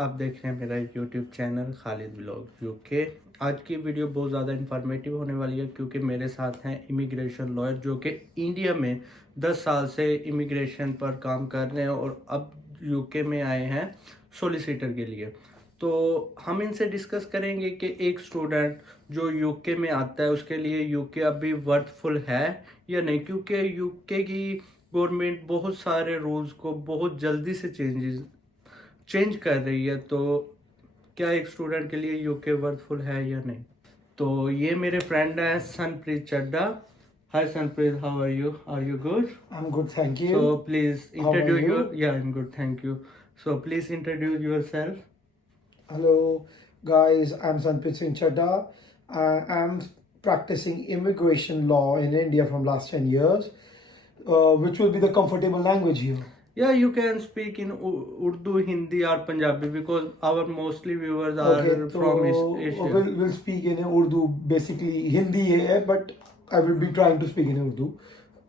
आप देख रहे हैं मेरा YouTube channel Khalid vlog UK. आज की वीडियो बहुत ज़्यादा इन्फॉर्मेटिव होने वाली है क्योंकि मेरे साथ हैं इमिग्रेशन लॉयर जो कि इंडिया में 10 साल से इमिग्रेशन पर काम कर रहे हैं और अब यूके में आए हैं सॉलिसिटर के लिए। तो हम इनसे डिस्कस करेंगे कि एक स्टूडेंट जो यूके में आता है उसके लिए यूके अभी वर्थफुल है या नहीं, क्योंकि यूके की गवर्नमेंट बहुत सारे रूल्स को बहुत जल्दी से चेंज कर रही है। तो क्या एक स्टूडेंट के लिए यूके वर्थफुल है या नहीं। तो ये मेरे फ्रेंड है Sanpreet Chadda. Hi Sanpreet, how are you good? I'm good, thank you. So please How are introduce you? I'm good, thank you. So please introduce yourself. Hello, guys. I'm Sanpit Singh Chadda. I'm practicing immigration law in India from last 10 years, which will be the comfortable language here. Yeah, you can speak in Urdu, Hindi or Punjabi because our mostly viewers are Okay, from so Asia. we'll speak in Urdu. Basically, Hindi hai, but I will be trying to speak in Urdu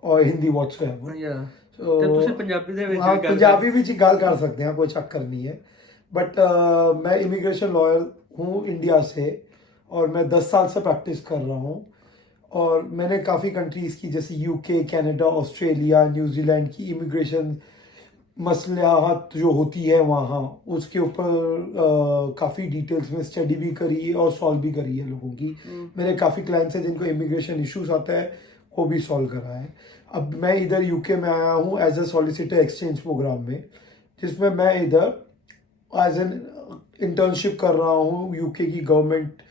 or Hindi whatsoever. Yeah. So ਤੇ ਤੁਸੀਂ ਪੰਜਾਬੀ ਦੇ ਵਿੱਚ हाँ, ਵੀ ਗੱਲ पंजाबी ਵਿੱਚ ਹੀ ਗੱਲ कर सकते हैं, कोई चक्कर नहीं है। बट मैं इमिग्रेशन लॉयर हूँ इंडिया से और मैं 10 साल से प्रैक्टिस कर रहा हूँ और मैंने काफ़ी कंट्रीज़ की जैसे यूके, कनाडा, ऑस्ट्रेलिया, न्यूजीलैंड की इमिग्रेशन मसलाहत जो होती है वहाँ उसके ऊपर काफ़ी डिटेल्स में स्टडी भी करी है और सॉल्व भी करी है लोगों की। मेरे काफ़ी क्लाइंट्स हैं जिनको इमिग्रेशन इश्यूज आता है, वो भी सॉल्व करा है। अब मैं इधर यूके में आया हूँ as a solicitor exchange program में, जिसमें मैं इधर एज एन इंटर्नशिप कर रहा हूँ। यूके की गवर्नमेंट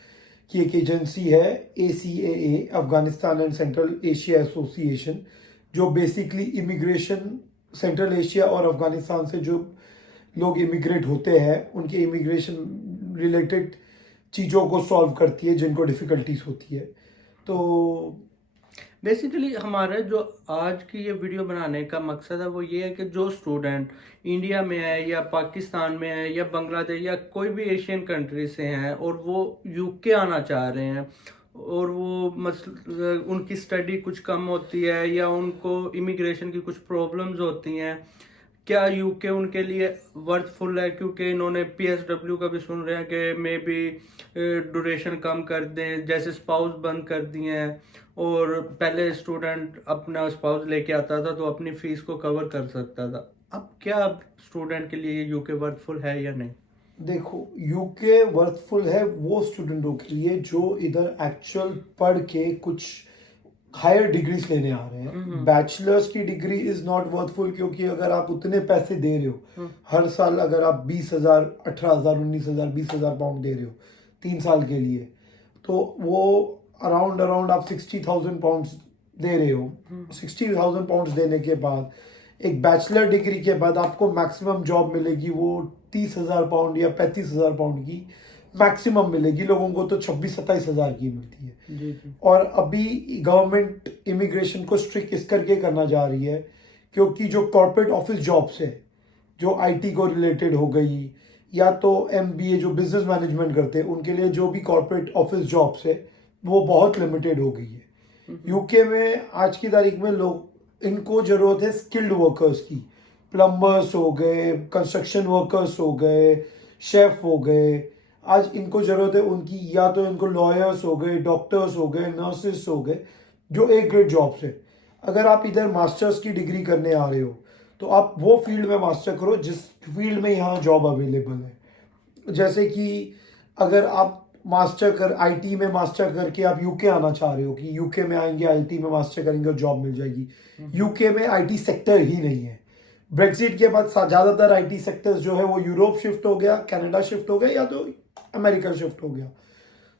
की एक एजेंसी है ACAA, Afghanistan and central Asia association, जो बेसिकली इमिग्रेशन सेंट्रल एशिया और अफगानिस्तान से जो लोग इमिग्रेट होते हैं उनके इमिग्रेशन रिलेटेड चीज़ों को सॉल्व करती है जिनको डिफ़िकल्टीज होती है। तो बेसिकली हमारे जो आज की ये वीडियो बनाने का मकसद है वो ये है कि जो स्टूडेंट इंडिया में है या पाकिस्तान में है या बांग्लादेश या कोई भी एशियन कंट्री से हैं और वो यूके आना चाह रहे हैं और वो उनकी स्टडी कुछ कम होती है या उनको इमिग्रेशन की कुछ प्रॉब्लम्स होती हैं, क्या यूके उनके लिए वर्थफुल है? क्योंकि इन्होंने PSW का भी सुन रहे हैं कि मे बी ड्यूरेशन कम कर दें, जैसे स्पाउस बंद कर दिए हैं और पहले स्टूडेंट अपना स्पाउस लेके आता था तो अपनी फीस को कवर कर सकता था। अब क्या स्टूडेंट के लिए यूके वर्थफुल है या नहीं? देखो, यूके वर्थफुल है वो स्टूडेंटों के लिए जो इधर एक्चुअल पढ़ के कुछ हायर डिग्रीज लेने आ रहे हैं। बैचलर्स की डिग्री इज नॉट वर्थफुल क्योंकि अगर आप उतने पैसे दे रहे हो हर साल, अगर आप 20,000, 18,000, 19,000, 20,000 पाउंड दे रहे हो 3 साल के लिए, तो वो अराउंड आप 60,000 पाउंड दे रहे हो। 60,000 पाउंड देने के बाद एक बैचलर डिग्री के बाद आपको मैक्सिमम जॉब मिलेगी वो 30,000 पाउंड या 35,000 पाउंड की मैक्सिमम मिलेगी। लोगों को तो 26-27,000 की मिलती है। जी। और अभी गवर्नमेंट इमिग्रेशन को स्ट्रिक्ट इस करके करना जा रही है क्योंकि जो कॉर्पोरेट ऑफिस जॉब्स है, जो IT को रिलेटेड हो गई या तो MBA जो बिजनेस मैनेजमेंट करते हैं उनके लिए जो भी कॉर्पोरेट ऑफिस जॉब्स है वो बहुत लिमिटेड हो गई है। यूके में आज की तारीख में लोग इनको ज़रूरत है स्किल्ड वर्कर्स की। प्लम्बर्स हो गए, कंस्ट्रक्शन वर्कर्स हो गए, शेफ हो गए, आज इनको ज़रूरत है उनकी। या तो इनको लॉयर्स हो गए, डॉक्टर्स हो गए, नर्सेस हो गए, जो A ग्रेड जॉब्स है। अगर आप इधर मास्टर्स की डिग्री करने आ रहे हो तो आप वो फील्ड में मास्टर करो जिस फील्ड में यहाँ जॉब अवेलेबल है। जैसे कि अगर आप IT में मास्टर करके आप यूके आना चाह रहे हो कि यूके में आएंगे, IT में मास्टर करेंगे और जॉब मिल जाएगी। यूके में IT सेक्टर ही नहीं है। ब्रेक्सिट के बाद ज़्यादातर IT सेक्टर्स जो है वो यूरोप शिफ्ट हो गया, कनाडा शिफ्ट हो गया या तो अमेरिका शिफ्ट हो गया।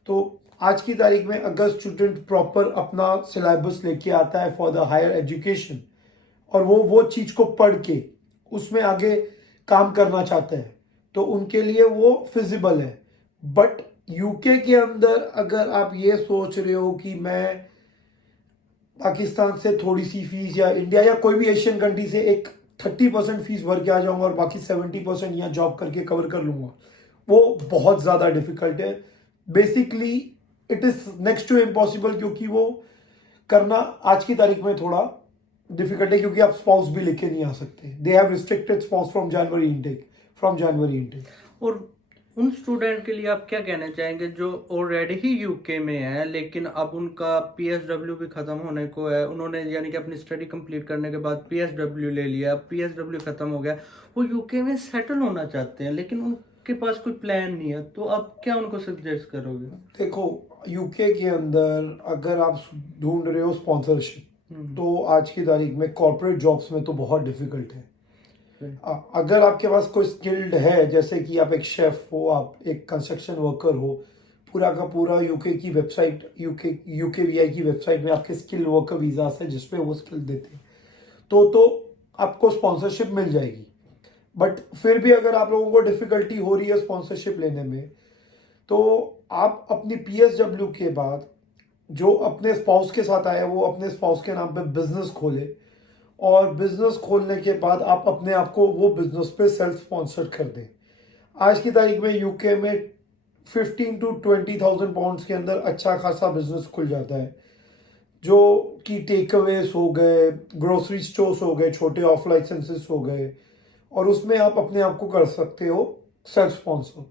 तो आज की तारीख में अगर स्टूडेंट प्रॉपर अपना सिलेबस लेके आता है फॉर द हायर एजुकेशन और वो चीज़ को पढ़ के उसमें आगे काम करना चाहते हैं तो उनके लिए वो फिजिबल है। बट यूके के अंदर अगर आप ये सोच रहे हो कि मैं पाकिस्तान से थोड़ी सी फीस या इंडिया या कोई भी एशियन कंट्री से एक 30% फीस भर के आ जाऊंगा और बाकी 70% यहाँ जॉब करके कवर कर लूँगा, वो बहुत ज़्यादा डिफिकल्ट है। Basically it is next to impossible क्योंकि वो करना आज की तारीख में थोड़ा डिफिकल्ट है क्योंकि आप स्पाउस भी लेके नहीं आ सकते। They have restricted spouse from January intake. और उन स्टूडेंट के लिए आप क्या कहना चाहेंगे जो ऑलरेडी ही यूके में है, लेकिन अब उनका पीएसडब्ल्यू भी ख़त्म होने को है, उन्होंने यानी कि अपनी स्टडी कंप्लीट करने के बाद पीएसडब्ल्यू ले लिया, अब पीएसडब्ल्यू ख़त्म हो गया, वो यूके में सेटल होना चाहते हैं लेकिन उनके पास कोई प्लान नहीं है, तो आप क्या उनको सजेस्ट करोगे? देखो, यूके के अंदर अगर आप ढूंढ रहे हो स्पॉन्सरशिप, तो आज की तारीख में कॉर्पोरेट जॉब्स में तो बहुत डिफिकल्ट है। अगर आपके पास कोई स्किल्ड है, जैसे कि आप एक शेफ हो, आप एक कंस्ट्रक्शन वर्कर हो, पूरा का पूरा यूके की वेबसाइट, यूकेवीआई की वेबसाइट में आपके स्किल वर्कर वीजा है जिसपे वो स्किल देते हैं, तो आपको स्पॉन्सरशिप मिल जाएगी। बट फिर भी अगर आप लोगों को डिफिकल्टी हो रही है स्पॉन्सरशिप लेने में, तो आप अपनी पीएसडब्ल्यू के बाद जो अपने स्पाउस के साथ आया वो अपने स्पाउस के नाम पे बिजनेस खोले, और बिजनेस खोलने के बाद आप अपने आप को वो बिजनेस पे सेल्फ स्पॉन्सर्ड कर दें। आज की तारीख में यूके में 15 to 20,000 पाउंड्स के अंदर अच्छा खासा बिजनेस खुल जाता है, जो कि टेक अवेज हो गए, ग्रोसरी स्टोर्स हो गए, छोटे ऑफ लाइसेंसेस हो गए, और उसमें आप अपने आप को कर सकते हो सेल्फ स्पॉन्सर,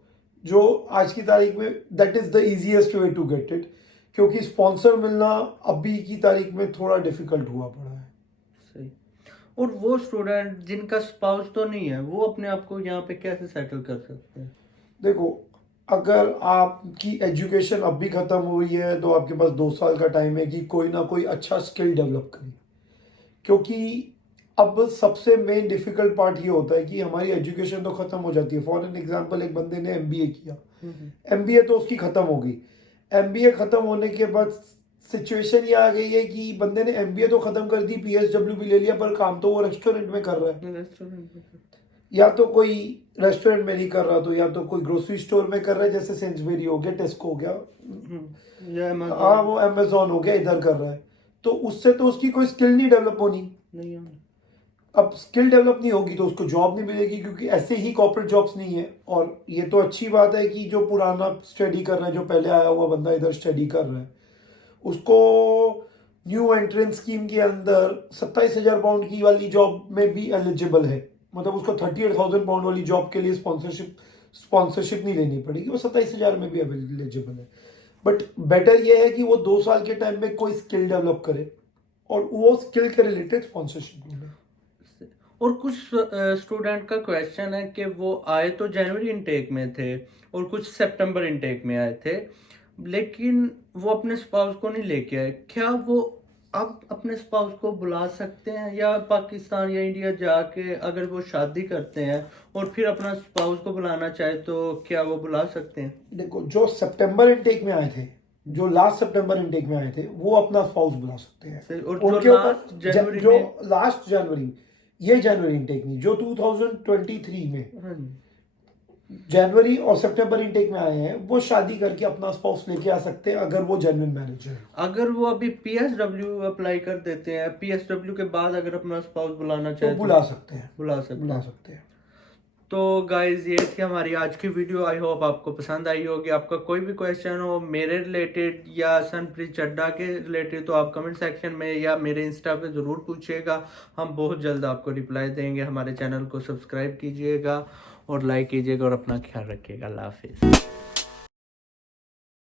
जो आज की तारीख में that is the easiest way to get it, क्योंकि स्पॉन्सर मिलना अभी की तारीख में थोड़ा डिफिकल्ट हुआ पड़ा है। सही। और वो स्टूडेंट जिनका स्पाउस तो नहीं है, वो अपने आप को यहाँ पे कैसे सेटल कर सकते हैं? देखो, अगर आपकी एजुकेशन अब भी ख़त्म हुई है तो आपके पास 2 साल का टाइम है कि कोई ना कोई अच्छा स्किल डेवलप करें, क्योंकि अब सबसे मेन डिफिकल्ट पार्ट ये होता है कि हमारी एजुकेशन तो ख़त्म हो जाती है। फॉर एन एग्जांपल, एक बंदे ने एमबीए किया, एमबीए तो उसकी ख़त्म हो गई। एमबीए ख़त्म होने के बाद सिचुएशन ये आ गई है कि बंदे ने एमबीए तो ख़त्म कर दी, पीएसडब्ल्यू भी ले लिया, पर काम तो वो रेस्टोरेंट में कर रहा है। या तो कोई रेस्टोरेंट में नहीं कर रहा, तो या तो कोई ग्रोसरी स्टोर में कर रहा है, जैसे सेंसबेरी हो गया, टेस्को हो गया, हाँ वो अमेजोन हो गया, इधर कर रहा है। तो उससे तो उसकी कोई स्किल नहीं डेवलप होनी। अब स्किल डेवलप नहीं होगी तो उसको जॉब नहीं मिलेगी, क्योंकि ऐसे ही कॉर्पोरेट जॉब्स नहीं है। और ये तो अच्छी बात है कि जो पुराना स्टडी कर रहा है, जो पहले आया हुआ बंदा इधर स्टडी कर रहा है, उसको न्यू एंट्रेंस स्कीम के अंदर 27,000 पाउंड की वाली जॉब में भी एलिजिबल है। मतलब उसको 38,000 पाउंड वाली जॉब के लिए स्पॉन्सरशिप नहीं लेनी पड़ेगी, वो 27,000 में भी एलिजिबल है। बट बेटर ये है कि वो 2 साल के टाइम में कोई स्किल डेवलप करे और वो स्किल के रिलेटेड स्पॉन्सरशिप मिले। और कुछ स्टूडेंट का क्वेश्चन है कि वो आए तो जनवरी इनटेक में थे और कुछ सितंबर इनटेक में आए थे, लेकिन वो अपने स्पाउस को नहीं लेके आए। क्या वो अब अपने स्पाउस को बुला सकते हैं, या पाकिस्तान या इंडिया जाके अगर वो शादी करते हैं और फिर अपना स्पाउस को बुलाना चाहे तो क्या वो बुला सकते हैं? देखो, जो सितंबर इनटेक में आए थे, जो लास्ट सितंबर इनटेक में आए थे, वो अपना स्पाउस बुला सकते हैं। और उनके जो लास्ट जनवरी, ये जनवरी इनटेक नहीं, जो 2023 में जनवरी और सितंबर इनटेक में आए हैं, वो शादी करके अपना स्पाउस लेके आ सकते हैं, अगर वो जेन्युइन मैरिज है। अगर वो अभी पीएसडब्ल्यू अप्लाई कर देते हैं, पीएसडब्ल्यू के बाद अगर अपना स्पाउस बुलाना चाहे तो बुला सकते हैं, बुला सकते हैं। तो गाइज, ये थी हमारी आज की वीडियो। आई होप आपको पसंद आई होगी। आपका कोई भी क्वेश्चन हो मेरे रिलेटेड या सनप्रीत चड्ढा के रिलेटेड, तो आप कमेंट सेक्शन में या मेरे इंस्टा पे ज़रूर पूछिएगा। हम बहुत जल्द आपको रिप्लाई देंगे। हमारे चैनल को सब्सक्राइब कीजिएगा और लाइक कीजिएगा और अपना ख्याल रखिएगा। अल्लाह हाफिज़।